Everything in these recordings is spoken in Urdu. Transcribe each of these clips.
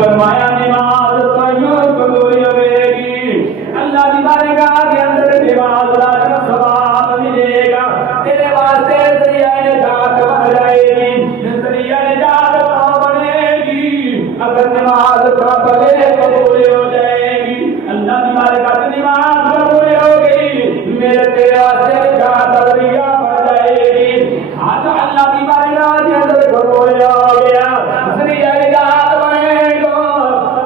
فرمایا نماز تو قبول ہوے گی، اللہ کی بارگاہ کے اندر نماز کا ثواب ملے گا، تیرے واسطے ذریعہ نجات بن جائے گی، ذریعہ نجات تو بنے گی اگر نماز پڑھے قبول ہو جائے گی، اللہ کی بارگاہ سے نماز قبول ہو گئی، میرے تیرے واسطے نجات کا ذریعہ بن جائے گی، آج اللہ کی بارگاہ کے اندر قبول ہو گیا، ذریعہ نجات بنے گا،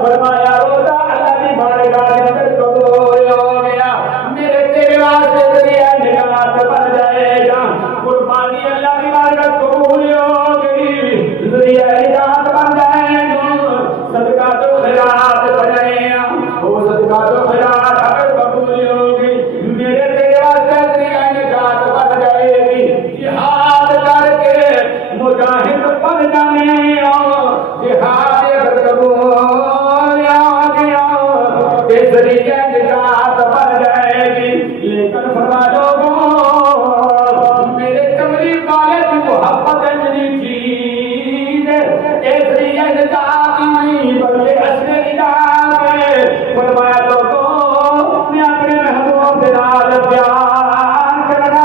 فرمایا روزہ اللہ کی بارگاہ کے اندر قبول ہو گیا، میرے تیرے واسطے ذریعہ نجات بن جائے گا، قربانی اللہ کی بارگاہ قبول ہو گئی، ذریعہ نجات بن جائے گا، صدقہ تو خیرات بنائے وہ صدقہ تو خیرات اگر قبول ہو گئی، میرے تیرے واسطے ذریعہ نجات بن جائے گی، جہاد کر کے مجاہد بن جانے جہاد اگر قبول ہو گیا کہ ذریعہ نجات بن جائے گی، لیکن فرما لوگوں میرے کملی والے کی محبت اتنی چیز ہے، ذریعہ نجات نہیں بلکہ اصل نجات ہے، فرمایا لوگوں میں اپنے محبوب بلال پیار کرنا،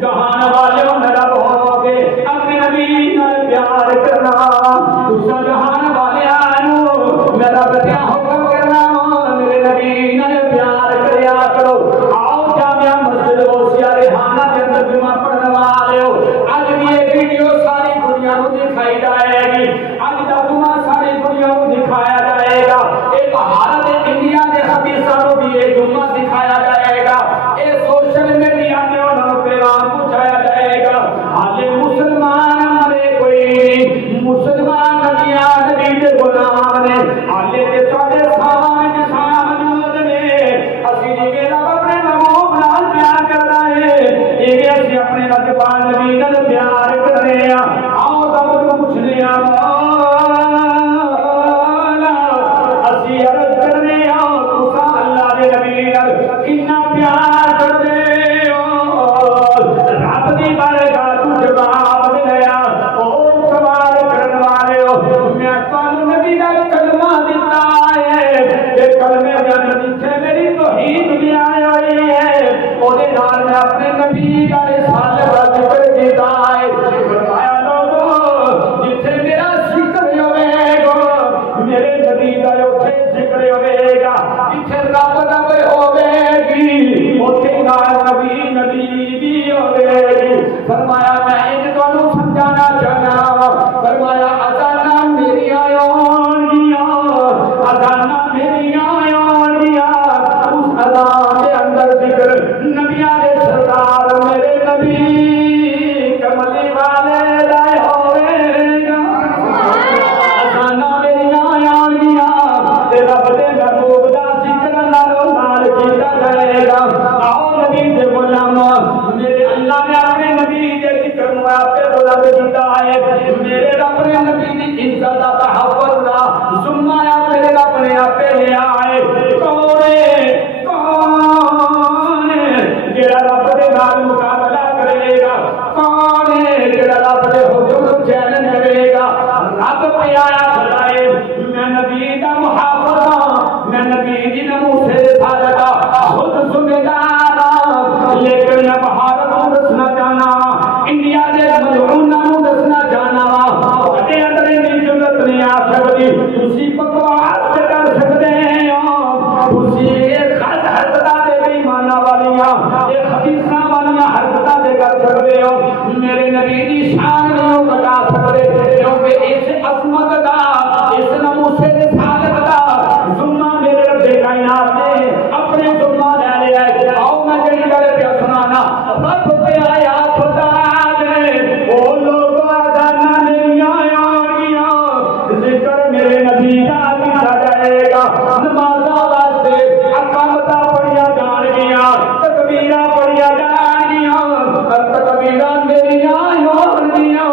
جہان والوں میرا ہو گے اپنے نبی نال پیار کرنا، دوسرا جہان والے آنو میرا بتیا حکم کرنا، میرے نبی نال پیار کریا کرو، آؤ جامعہ مسجد غوثیہ ریحانہ کے اندر جمعہ پڑھنے والے ہو، آج بھی یہ ویڈیو ساری دنیا کو دکھائی جائے گی، آج کا جمعہ ساری دنیا کو دکھایا جائے گا، ایک بھارت انڈیا کے خبیثوں کو بھی یہ جمعہ دکھایا جائے گا، یہ سوشل میڈیا میں انہوں پیغام پہنچایا جائے گا، آج مسلمان مرے کوئی مسلمان نبیاں نبی دے غلام نے، آج کے سارے سامنے سامنے نے اسی نے میرا اپنے محبوب نال پیار کرنا ہے، یہ اسی اپنے رب نبی نال پیار کرنے ہیں، آؤ رب کو پوچھنے ہیں اسی عرض کرنے ہیں تسا اللہ دے نبی نال کتنا پیار کرتے ہو، رب دی بارگاہ تو جواب ملیا، او سوال کرنے والے ہو، میں تانوں نبی دا کلمہ دیتا ہے، یہ کلمے دے اندر میری توحید بھی آئی ہوئی ہے، او دے نال میں اپنے نبی دا رسالت دا ذکر کیتا ہے، فرمایا لوگوں جتھے میرا ذکر ہوئے گا میرے نبی دا اوتھے ذکر ہوئے گا، جتھے رب رب ہوئے گی اوتھے نال نبی نبی بھی ہوئے گی، فرمایا میں ان کو سمجھانا چاہنا، فرمایا اذاناں میری آن گیا، اذاناں میری آن گیا، اس اذان کے اندر ذکر نبیاں دے سردار میرے نبی کملی والے لائے ہوئے گا، اذاناں میری آن گیا، رب دے محبوب دا ذکر نالوں نال کیتا جائے گا، آؤ نبی دے غلام میرے اللہ نے اپنے نبی دے ذکر نو آپ پہ بلند کیتا ہے، میرے رب نے نبی دی عزت دا تحفظ دا ذمہ میرے رب نے آپ پہ لے آئے، کون جڑا رب دے نال مقابلہ کرے گا، کون ہے جڑا رب دے حکم چیلنج کرے گا، رب پہ آیا بلائے میں نبی دا محافظ ہاں، میں نبی دی نمو سے حفاظت خود ذمہ دار ہاں، لیکن میں بھارت کو دسنا چاہنا انڈیا دے ملعوناں نوں دسنا چاہنا اتے اندر دی ضرورت نہیں آ سکتی، تسی بکواس کر سکتے ہو، تسی خط حرکتاں دے بے ایماناں والیاں اے خبیثاں والیاں حرکتاں دے کر سکتے ہو، میرے نبی دی شان نہیں بتا سکتے، کیونکہ اس عظمت دا اس نموسے دے سالت دا ذمہ میرے رب کائنات نے اپنے ذمہ لے لیا ہے، آؤ میں جڑی گل پہ سنانا، رب پہ آیا خدا نے او لوگ آزانا نہیں آیا گیا، ذکر میرے نبی کا کیتا جائے گا، نمازاں واسطے اقامتاں پڑھیا جان گیا، تکبیراں پڑھیا جان گیا، تکبیراں میریاں ہون گیا،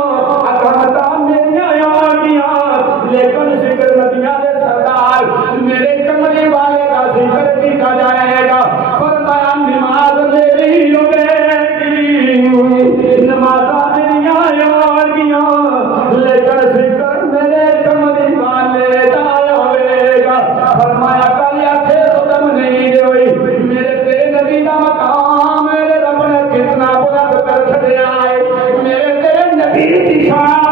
اقامتاں میریاں ہون گیا، لیکن ذکر نبیاں دے سردار میرے کملی والے کا ذکر کیتا جائے گا، فرمایا نماز میری ہوئے گی، نمازاں میریاں ہون گیا، لیکن ذکر میرے کملی انتشار